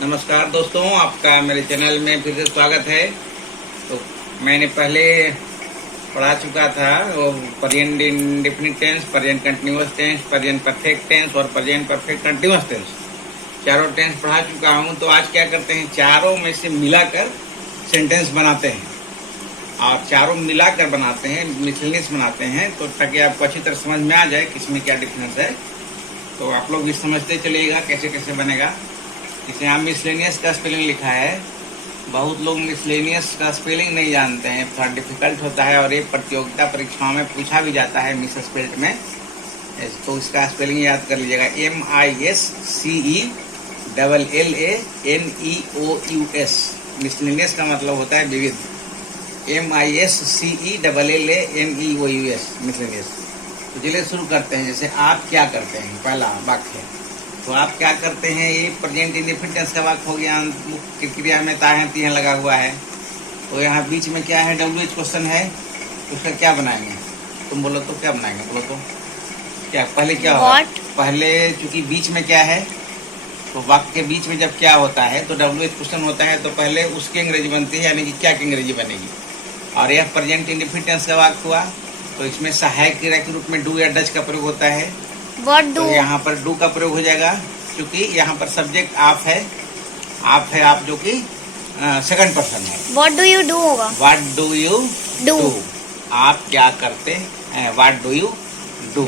नमस्कार दोस्तों, आपका मेरे चैनल में फिर से स्वागत है। तो मैंने पहले पढ़ा चुका था वो present indefinite tense, present continuous tense, present perfect tense और प्रेजेंट परफेक्ट कंटिन्यूअस टेंस। चारों टेंस पढ़ा चुका हूँ। तो आज क्या करते हैं, चारों में से मिलाकर सेंटेंस बनाते हैं और चारों मिलाकर बनाते हैं, मिसलेनियस बनाते हैं, तो ताकि आपको अच्छी तरह समझ में आ जाए किसमें क्या डिफरेंस है। तो आप लोग भी समझते चलिएगा कैसे कैसे बनेगा। इसे यहाँ मिसलेनियस का स्पेलिंग लिखा है। बहुत लोग मिसलेनियस का स्पेलिंग नहीं जानते हैं, थोड़ा डिफिकल्ट होता है और ये प्रतियोगिता परीक्षाओं में पूछा भी जाता है मिस स्पेल्ड में। तो इसका स्पेलिंग याद कर लीजिएगा, MISCELLANEOUS। मिसलेनियस का मतलब होता है विविध। MISCELLANEOUS miscellaneous. तो चलिए शुरू करते हैं। जैसे आप क्या करते हैं, पहला वाक्य। तो आप क्या करते हैं, ये प्रेजेंट इंडेफिनिट टेंस का वाक्य हो गया। मुख्य क्रिया में ताहें तीहें लगा हुआ है। तो यहाँ बीच में क्या है, WH क्वेश्चन है, तो उसका क्या बनाएंगे? तुम बोलो तो क्या बनाएंगे, बोलो तो क्या पहले क्या होगा? पहले चूंकि बीच में क्या है, तो वाक्य के बीच में जब क्या होता है तो WH क्वेश्चन होता है, तो पहले उसकी अंग्रेजी बनती है, यानी कि क्या की अंग्रेजी बनेगी। और यह प्रेजेंट इंडेफिनिट टेंस का वाक्य हुआ, तो इसमें सहायक क्रिया के रूप में डू या डज का प्रयोग होता है। तो यहाँ पर डू का प्रयोग हो जाएगा, क्योंकि यहाँ पर सब्जेक्ट आप है, आप जो कि सेकंड पर्सन है। What do you do होगा। What do you Do। आप क्या करते हैं, What do you do।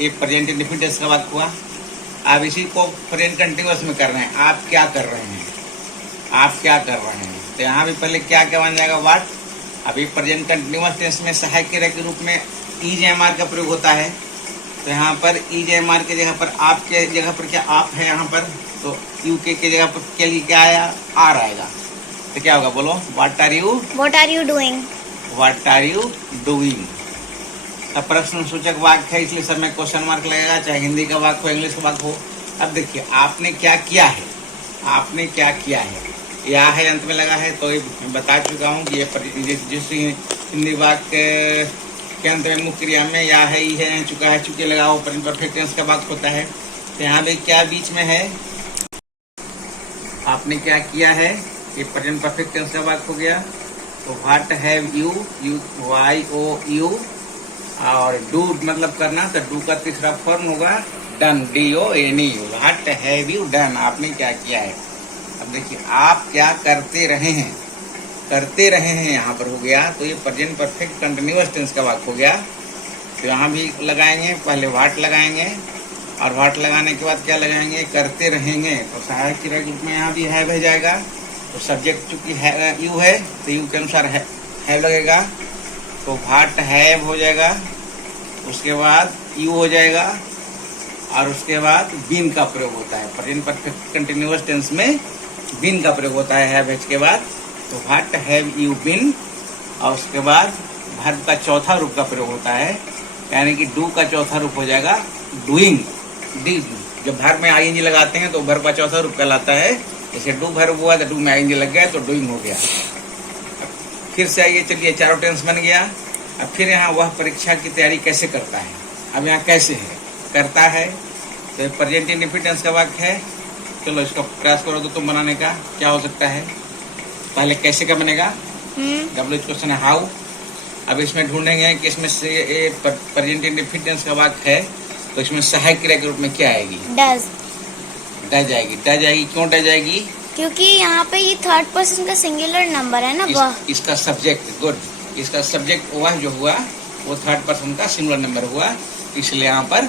ये प्रेजेंट इंडेफिनिट टेंस का वाक्य हुआ। आप इसी को प्रेजेंट कंटिन्यूअस में कर रहे हैं, आप क्या कर रहे हैं, आप क्या कर रहे हैं। तो यहाँ भी पहले क्या क्या बन जाएगा, व्हाट। अभी प्रेजेंट कंटिन्यूअस टेंस में सहायक क्रिया के रूप में EJMR का प्रयोग होता है। तो यहाँ पर EJMR के जगह पर आप के जगह पर क्या आप है यहाँ पर, तो UK के जगह पर के लिए क्या आया, आर आएगा। तो क्या होगा, बोलो। What are you doing। What are you doing। अब प्रश्न सूचक वाक्य है, इसलिए सब में क्वेश्चन मार्क लगेगा, चाहे हिंदी का वाक्य हो, इंग्लिश का वाक्य हो। अब देखिए आपने क्या किया है, आपने क्या किया है, या है अंत में लगा है। तो ये बता चुका हूँ कि ये जिस हिंदी वाक्य के अंत में मुख्य क्रिया में या है, ही है, चुका है, चुके लगा हो, परफेक्ट टेंस का वाक्य होता है। तो यहाँ पे क्या बीच में है, आपने क्या किया है, ये प्रेजेंट परफेक्ट टेंस का वाक्य हो गया। तो व्हाट हैव यू, YOU, और डू मतलब करना, तो डू का तीसरा फॉर्म होगा done, DONE। What have you done, आपने क्या किया है। अब देखिए आप क्या करते रहे हैं, करते रहे हैं यहाँ पर हो गया। तो ये प्रेजेंट परफेक्ट कंटिन्यूअस टेंस का वाक्य हो गया। तो यहाँ भी लगाएंगे, पहले व्हाट लगाएंगे और व्हाट लगाने के बाद क्या लगाएंगे, करते रहेंगे। तो सहायक क्रिया के रूप में यहाँ भी हैव है जाएगा। तो सब्जेक्ट चूंकि यू है, तो यू के अनुसार हैव लगेगा। तो व्हाट हैव हो जाएगा, उसके बाद यू हो जाएगा, और उसके बाद बीन का प्रयोग होता है। प्रेजेंट परफेक्ट कंटिन्यूअस टेंस में बीन का प्रयोग होता है हैव के बाद। तो व्हाट हैव यू बीन, और उसके बाद वर्ब का चौथा रूप का प्रयोग होता है, यानी कि डू का चौथा रूप हो जाएगा डूइंग। जब वर्ब में ING लगाते हैं तो वर्ब का चौथा रूप कहलाता है। जैसे डू वर्ब हुआ तो डू में ING लग गया तो डूइंग हो गया। फिर से आइए, चलिए चारों टेंस बन गया। अब फिर यहाँ वह परीक्षा की तैयारी कैसे करता है। अब यहाँ कैसे है, करता है। तो प्रेजेंट इंडेफिनिट टेंस का वाक्य है। चलो इसका प्रयास करो तो तुम बनाने का, क्या हो सकता है। पहले कैसे का बनेगा, WH क्वेश्चन है हाउ। अब इसमें ढूंढेंगे कि इसमें से प्रेजेंट इंडेफिनिट टेंस का वाक्य है, तो इसमें सहायक क्रिया के रूप में क्या आएगी, डज आएगी। डज आएगी, क्यों डज आएगी, क्योंकि यहाँ पे ये थर्ड पर्सन का सिंगुलर नंबर है ना। इसका सब्जेक्ट, गुड, इसका सब्जेक्ट वह जो हुआ वो थर्ड पर्सन का सिंगुलर नंबर हुआ, इसलिए यहाँ पर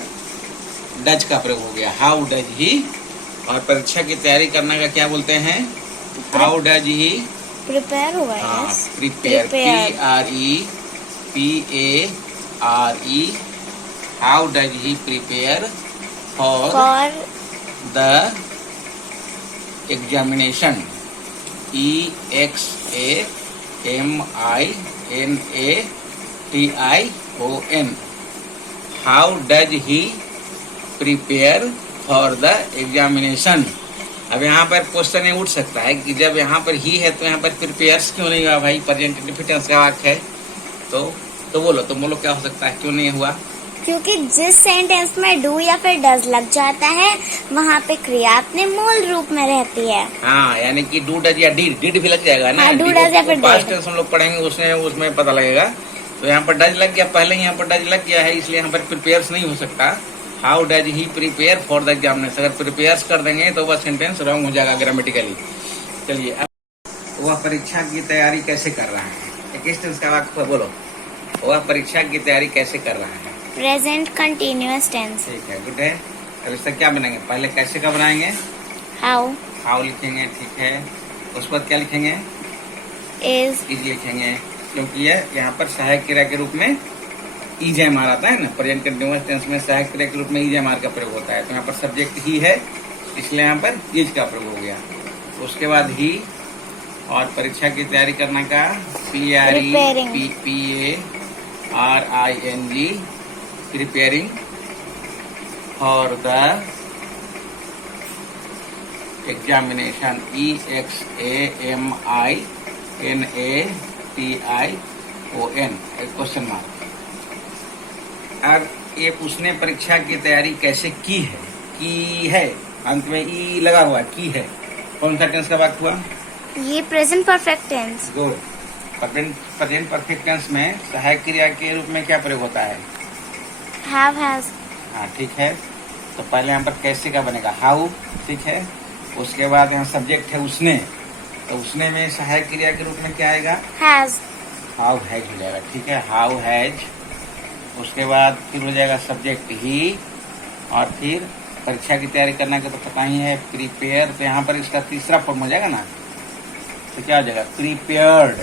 डज का प्रयोग हो गया। How does he. और परीक्षा की तैयारी करने का क्या बोलते हैं, हाउ डज ही प्रिपेयर होगा। Prepare, PREPARE। How does he prepare for the examination, EXAMINATION। How does he prepare for the examination. अब यहाँ पर क्वेश्चन ये उठ सकता है कि जब यहाँ पर ही है तो यहाँ पर प्रिपेयर्स क्यों नहीं हुआ भाई, प्रेजेंट इंडेफिनिट टेंस का वाक्य है। तो बोलो क्या हो सकता है, क्यों नहीं हुआ। क्योंकि जिस सेंटेंस में डू या फिर डज लग जाता है वहाँ पे क्रिया अपने मूल रूप में रहती है। हाँ, यानी कि डू डज या डिड भी लग जाएगा ना। हाँ, do does या फिर पास्ट did। टेंस हम लोग पढ़ेंगे उसमें पता लगेगा। तो यहाँ पर डज लग गया, पहले यहाँ पर डज लग गया है, इसलिए यहाँ पर प्रिपेयर्स नहीं हो सकता। How does he prepare for the examination, अगर प्रिपेयर्स कर देंगे तो वह सेंटेंस रॉन्ग हो जाएगा ग्रामेटिकली। चलिए, अब वह परीक्षा की तैयारी कैसे कर रहा है, किस टेंस का वाक्य बोलो। वह परीक्षा की तैयारी कैसे कर रहा है, प्रेजेंट कंटिन्यूअस टेंस। ठीक है, गुड है। अब इसका क्या बनाएंगे, पहले कैसे का बनाएंगे, हाउ लिखेंगे, ठीक है। उसके बाद क्या लिखेंगे, इज लिखेंगे, क्योंकि ये यहाँ पर सहायक क्रिया के रूप में ईजेएमआर आता है ना। प्रेजेंट कंटिन्यूअस टेंस में सहायक क्रिया के रूप में ईजेएमआर का प्रयोग होता है। तो यहाँ पर सब्जेक्ट ही है, इसलिए यहाँ पर इज का प्रयोग हो गया। उसके बाद ही और परीक्षा की तैयारी करने का Preparing। PARING, preparing for the examination, EXAMINATION, question mark. अब ये पूछने परीक्षा की तैयारी कैसे की है, अंत में ई लगा हुआ, की है। कौन सा टेंस का वाक्य हुआ, ये present perfect tense. Good. Present perfect tense में सहायक क्रिया के रूप में क्या प्रयोग होता है, हैव, हैज। हाँ, ठीक है। तो पहले यहाँ पर कैसे का बनेगा, हाउ, ठीक है। उसके बाद यहाँ सब्जेक्ट है उसने, तो उसने में सहायक क्रिया के रूप में क्या आएगा, हैज। हाउ हैज हो जाएगा, ठीक है, हाउ हैज। उसके बाद फिर हो जाएगा सब्जेक्ट ही, और फिर परीक्षा की तैयारी करना का तो पता ही है, प्रिपेयर। तो यहाँ पर इसका तीसरा फॉर्म हो जाएगा ना, तो क्या हो जाएगा, प्रिपेयर्ड,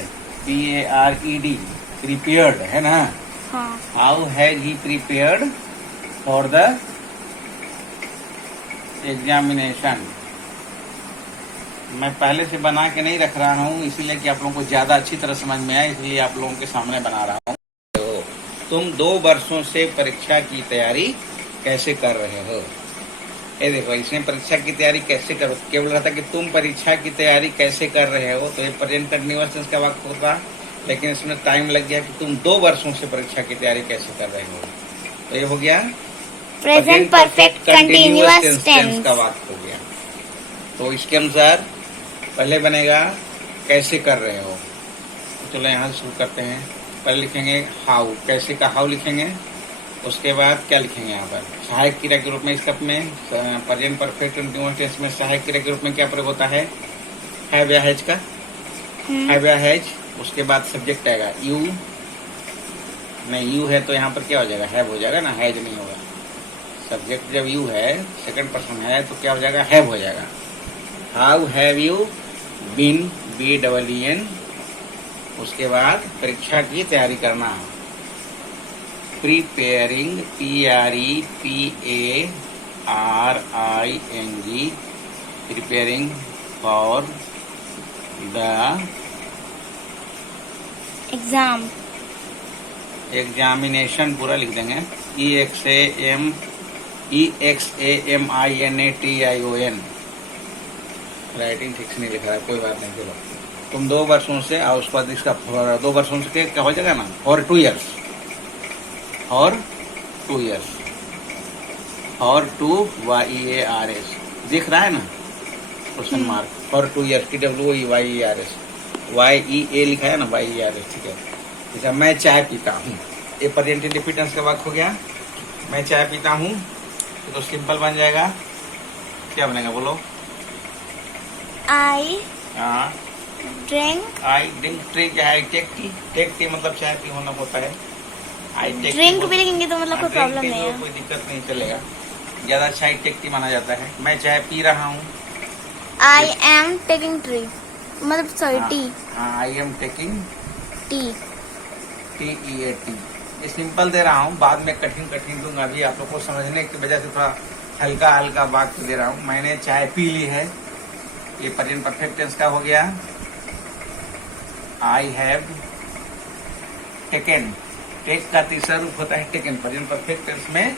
PARED, प्रिपेयर्ड है ना। हाँ, how has he prepared for the examination. मैं पहले से बना के नहीं रख रहा हूँ, इसीलिए कि आप लोगों को ज्यादा अच्छी तरह समझ में आए, इसलिए आप लोगों के सामने बना रहा हूँ। तो तुम 2 वर्षों से परीक्षा की तैयारी कैसे कर रहे हो। ये देखो, इसने परीक्षा की तैयारी कैसे कर, केवल रहा था कि तुम परीक्षा की तैयारी कैसे कर रहे हो, तो ये प्रेजेंट कंटिन्यूअस टेंस का वाक्य होता, लेकिन इसमें टाइम लग गया कि तुम 2 वर्षों से परीक्षा की तैयारी कैसे कर रहे हो। तो ये हो गया प्रेजेंट परफेक्ट कंटिन्यूअस टेंस का वाक्य हो गया। तो इसके अनुसार पहले बनेगा कैसे कर रहे हो। तो चलो यहाँ से शुरू करते हैं। पहले लिखेंगे हाउ, कैसे का हाउ लिखेंगे। उसके बाद क्या लिखेंगे, यहाँ पर सहायक क्रिया के रूप में, इसका में प्रेजेंट परफेक्ट कंटिन्यूअस टेंस में सहायक क्रिया के रूप में क्या प्रयोग होता है, हैव या हैज का, हैव या हैज। उसके बाद सब्जेक्ट आएगा यू, नहीं यू है तो यहाँ पर क्या हो जाएगा, हैव हो जाएगा ना, हैज नहीं होगा। सब्जेक्ट जब यू है, सेकंड पर्सन है, तो क्या हो जाएगा, हैव हो जाएगा। How have you been, BEEN। उसके बाद परीक्षा की तैयारी करना, preparing, PREPARING, preparing for the examination, पूरा लिख देंगे, EXAMINATION। राइटिंग ठीक से नहीं लिखा है, कोई बात नहीं, चलो। तुम 2 वर्षों से, और उसके बाद इसका 2 वर्षों से क्या हो जाएगा ना, फॉर 2 years, और 2 years, और 2 YEARS दिख रहा है ना, question mark, for 2 years, TWYERS, YEA लिखा है ना, YERS, ठीक है। जैसा मैं चाय पीता हूँ, ये प्रेजेंट इंडेफिनिट टेंस का वाक्य हो गया। मैं चाय पीता हूँ, तो सिंपल बन जाएगा, क्या बनेगा बोलो, आई हाँ, ड्रिंक, आई ड्रिंक, टी क्या है, टेक टी मतलब चाय पी होना होता है। आई टेक ड्रिंक भी लिखेंगे तो मतलब कोई प्रॉब्लम नहीं है, कोई दिक्कत नहीं चलेगा, ज्यादा अच्छा आई टेक टी माना जाता है। मैं चाय पी रहा हूँ, आई एम टेकिंग टी, मतलब सॉरी टी, हाँ, I am taking tea, TEAT। ये सिंपल दे रहा हूँ, बाद में कठिन दूंगा। अभी आप लोग को समझने की वजह से थोड़ा हल्का वाक्य दे रहा हूँ। मैंने चाय पी ली है, ये प्रेजेंट परफेक्ट टेंस का हो गया। आई हैव टेकन, टेक का तीसरा रूप होता है टेकन। प्रेजेंट परफेक्ट टेंस में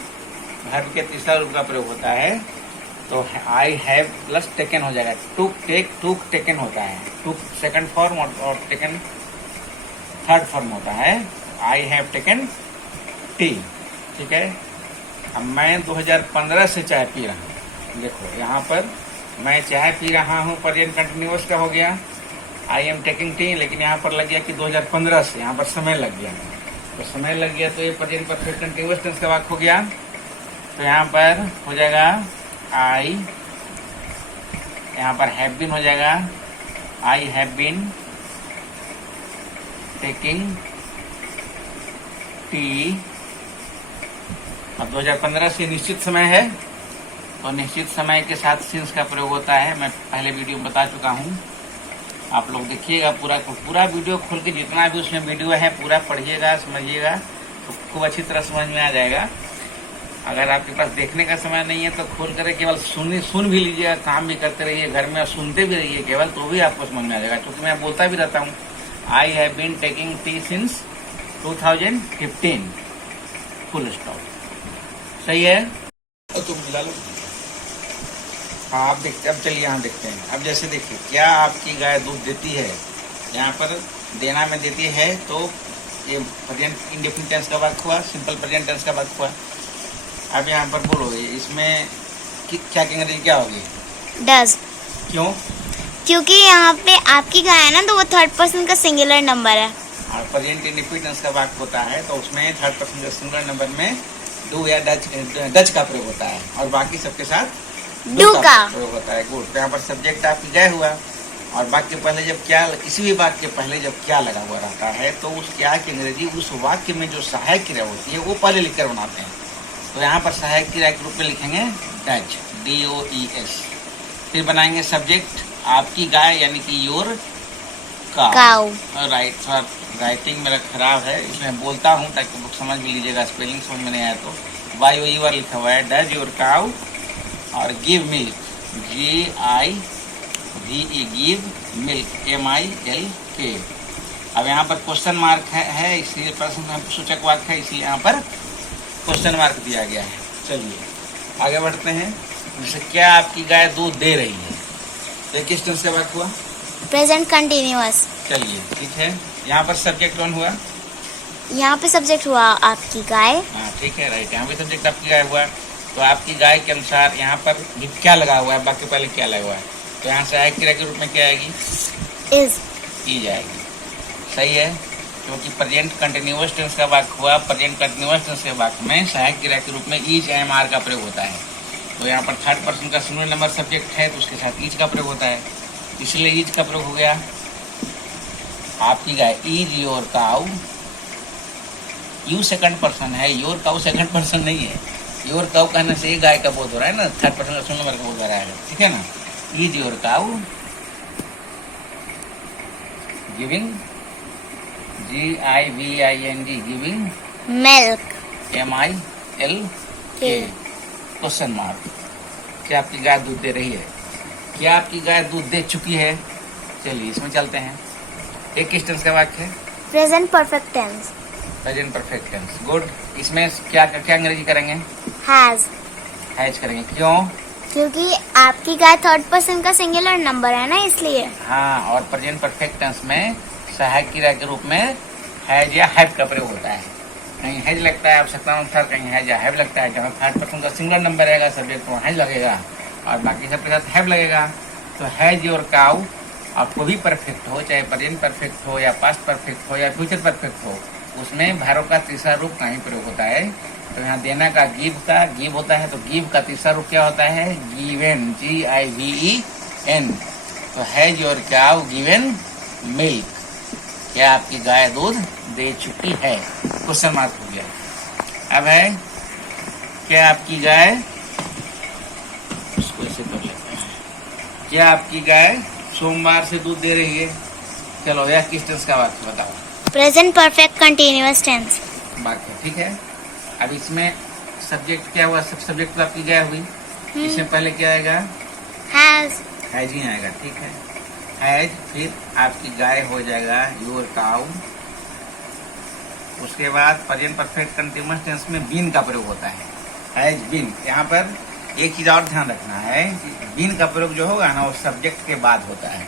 वर्ब के तीसरा रूप का प्रयोग होता है, तो आई हैव प्लस टेकन हो जाएगा। टुक, टेक, टुक, टेकन होता है। टुक सेकंड फॉर्म और टेकन थर्ड फॉर्म होता है। आई हैव टेकन टी, ठीक है। अब मैं 2015 से चाय पी रहा हूँ। देखो यहाँ पर मैं चाय पी रहा हूँ, प्रेजेंट कंटिन्यूअस का हो गया। आई एम टेकिंग टी, लेकिन यहाँ पर लग गया कि 2015 से, यहाँ पर समय लग गया। तो समय लग गया तो ये प्रेजेंट परफेक्ट कंटिन्यूअस टेंस का वाक्य हो गया। तो यहाँ पर हो जाएगा आई, यहाँ पर हैव बीन हो जाएगा I have been taking tea. अब 2015 से निश्चित समय है, तो निश्चित समय के साथ सिंस का प्रयोग होता है। मैं पहले वीडियो में बता चुका हूँ, आप लोग देखिएगा पूरा वीडियो खोल के, जितना भी उसमें वीडियो है पूरा पढ़िएगा, समझिएगा, तो खूब अच्छी तरह समझ में आ जाएगा। अगर आपके पास देखने का समय नहीं है तो खोल कर केवल सुन भी लीजिएगा, काम भी करते रहिए घर में और सुनते भी रहिए केवल, तो भी आपको समझ में आ जाएगा। क्योंकि मैं बोलता भी रहता हूँ, I have been taking tea since 2015, full stop. सही है, तो तुम मिला लो। हाँ, आप देखते, अब चलिए यहाँ देखते हैं। अब जैसे देखिए, क्या आपकी गाय दूध देती है, यहाँ पर देना में देती है, तो ये प्रेजेंट इंडेफिनिट टेंस का वाक्य हुआ, सिंपल प्रेजेंट टेंस का वाक्य हुआ। अब यहाँ पर बोलो, इसमें क्या अंग्रेजी क्या होगी? डज। क्यों? क्योंकि यहाँ पे आपकी गाय है ना, तो वो थर्ड पर्सन का सिंगुलर नंबर है। और प्रेजेंट इंडेफिनिट टेंस का वाक्य होता है, तो उसमें थर्ड पर्सन का सिंगुलर नंबर में डू या डच का प्रयोग होता है, और बाकी सबके साथ डू का प्रयोग होता है। गुड। तो यहाँ पर सब्जेक्ट आपकी गाय हुआ, और वाक्य पहले जब क्या, किसी भी वाक्य के पहले जब क्या लगा हुआ रहता है, तो उस क्या की अंग्रेजी उस वाक्य में जो सहायक क्रिया होती है वो पहले लिखकर बनाते हैं। तो यहाँ पर सहायक क्रिया के रूप में लिखेंगे डच, DOES। फिर बनाएंगे सब्जेक्ट आपकी गाय, यानी कि योर काउ। राइट, थोड़ा राइटिंग मेरा खराब है, इसमें बोलता हूँ ताकि लोग समझ भी लीजिएगा, स्पेलिंग समझ में नहीं आया तो। YOUR लिखा हुआ है, डज योर काउ, और give milk, GIVE, give milk, MILK। अब यहाँ पर क्वेश्चन मार्क है इसलिए प्रश्न सूचक वाक्य है, इसलिए यहाँ पर क्वेश्चन मार्क दिया गया है। चलिए आगे बढ़ते हैं। जैसे क्या आपकी गाय दूध दे रही है, ये किस टेंस का वाक्य हुआ? Present continuous. चलिए ठीक है। यहाँ पर सब्जेक्ट कौन हुआ? यहाँ पे सब्जेक्ट हुआ आपकी गाय। हाँ ठीक है, राइट। यहाँ पे सब्जेक्ट आपकी गाय हुआ, तो आपकी गाय के अनुसार यहाँ पर भी क्या लगा हुआ है, बाकी पहले क्या लगा हुआ है, तो यहाँ सहायक क्रिया के रूप में क्या आएगी? इज आएगी। सही है, क्योंकि प्रेजेंट कंटिन्यूअस टेंस का वाक्य हुआ, प्रेजेंट कंटिन्यूअस टेंस के वाक्य में सहायक क्रिया के रूप में इज AMR का प्रयोग होता है। तो यहाँ पर थर्ड पर्सन का सिंगुलर नंबर सब्जेक्ट है, तो उसके साथ इज का प्रयोग होता है, इसलिए इज का प्रयोग हो गया। आपकी गाय, is your cow, you second person है, योर काउ सेकंड पर्सन नहीं है। योर काउ कहने से गाय का बोध हो रहा है ना, थर्ड पर्सन का सिंगुलर नंबर का बोध हो रहा है, ठीक है ना। Is your cow giving, GIVING, giving milk, MILK, question mark. क्या आपकी गाय दूध दे रही है? क्या आपकी गाय दूध दे चुकी है? चलिए इसमें चलते हैं। एक किस टेंस का वाक्य है? Present perfect tense. Present perfect tense. Good. इसमें क्या अंग्रेजी करेंगे? हैज करेंगे। क्यों? क्योंकि आपकी गाय थर्ड पर्सन का सिंगुलर नंबर है ना, इसलिए। हाँ, और प्रेजेंट परफेक्ट टेंस में सहायक क्रिया के रूप में हैज या हैव का प्रयोग होता है। कहीं हैज लगता है आवश्यकता अनुसार, कहीं हैज या हैव लगता है। जहाँ थर्ड पर्सन का सिंगुलर नंबर रहेगा सब्जेक्ट, तो हैज लगेगा, और बाकी सबके साथ हैव लगेगा। तो हैज योर काउ, आपको भी परफेक्ट हो, चाहे प्रेजेंट परफेक्ट हो या पास्ट परफेक्ट हो या फ्यूचर परफेक्ट हो, उसमें भारों का तीसरा रूप का ही प्रयोग होता है। तो यहाँ देना का गिव होता है, तो गिव का तीसरा रूप क्या होता है? Given, GIVEN। तो has your cow given milk, क्या आपकी गाय दूध दे चुकी है? क्वेश्चन मार्क हो गया। अब है क्या आपकी गाय, उसको ऐसे कर लेते हैं, क्या आपकी गाय सोमवार से दूध दे रही है? चलो यह किस टेंस का वाक्य बताओ? प्रेजेंट परफेक्ट कंटिन्यूअस टेंस वाक्य, ठीक है। अब इसमें सब्जेक्ट क्या हुआ? सब्जेक्ट तो आपकी गाय हुई, इसमें पहले क्या आएगा? हैज ही आएगा, ठीक है। हैज, फिर आपकी गाय हो जाएगा योर काउ। उसके बाद प्रेजेंट परफेक्ट कंटीन्यूअस टेंस में बीन का प्रयोग होता है, हैज बीन। यहाँ पर एक चीज और ध्यान रखना है, बीन का प्रयोग जो होगा ना वो सब्जेक्ट के बाद होता है।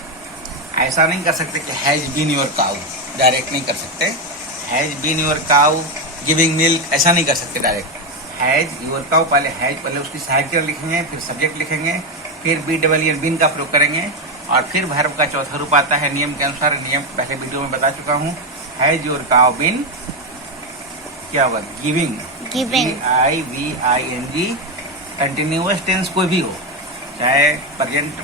ऐसा नहीं कर सकते कि has been your cow, direct नहीं कर सकते। Has been your cow giving milk, ऐसा नहीं कर सकते डायरेक्ट। हैज योर काउ, पहले हैज, पहले उसकी सहायक लिखेंगे, फिर सब्जेक्ट लिखेंगे, फिर BEEN बीन का प्रयोग करेंगे और फिर वर्ब का चौथा रूप आता है नियम के अनुसार। नियम पहले वीडियो में बता चुका हूँ। हैज योर काउ बीन क्या होगा? Giving, GIVING। कंटिन्यूअस टेंस कोई भी हो, चाहे प्रेजेंट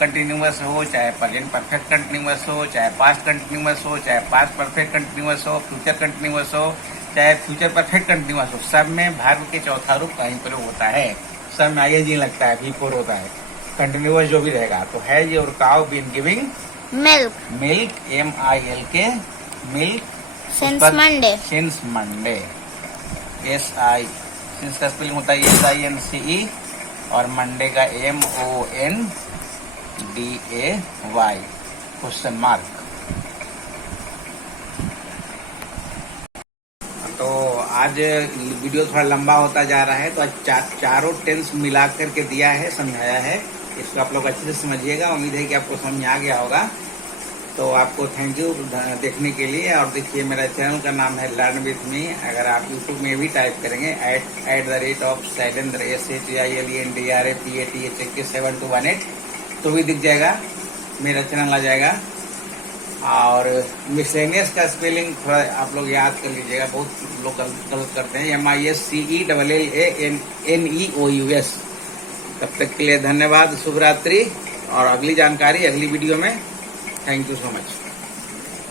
कंटिन्यूअस हो, चाहे प्रेजेंट परफेक्ट कंटिन्यूअस हो, चाहे पास्ट कंटिन्यूअस हो, चाहे पास्ट परफेक्ट कंटिन्यूअस हो, फ्यूचर कंटिन्यूअस हो, चाहे फ्यूचर परफेक्ट कंटिन्यूअस हो, सब में वर्ब के चौथा रूप का ही प्रयोग होता है। सब में ING लगता है, V4 होता है, कंटिन्यूअस जो भी रहेगा। तो has your cow been giving milk MILK, milk since Monday. Since Monday. Since का स्पेलिंग होता है SINCE और मंडे का MONDAY, क्वेश्चन मार्क। तो आज वीडियो थोड़ा लंबा होता जा रहा है, तो आज चारों टेंस मिला करके दिया है, समझाया है। इसको आप लोग अच्छे से समझिएगा। उम्मीद है कि आपको समझ में आ गया होगा। तो आपको थैंक यू देखने के लिए। और देखिए, मेरा चैनल का नाम है लर्न विथ मी। अगर आप यूट्यूब में भी टाइप करेंगे @shailen SHAILENDRAPATHK7218 तो भी दिख जाएगा, मेरा चैनल आ जाएगा। और मिसलेनियस का स्पेलिंग थोड़ा आप लोग याद कर लीजिएगा, बहुत लोग गलत करते हैं। MISCELLANEOUS। तब तक के लिए धन्यवाद, शुभ रात्रि। और अगली जानकारी अगली वीडियो में। Thank you so much.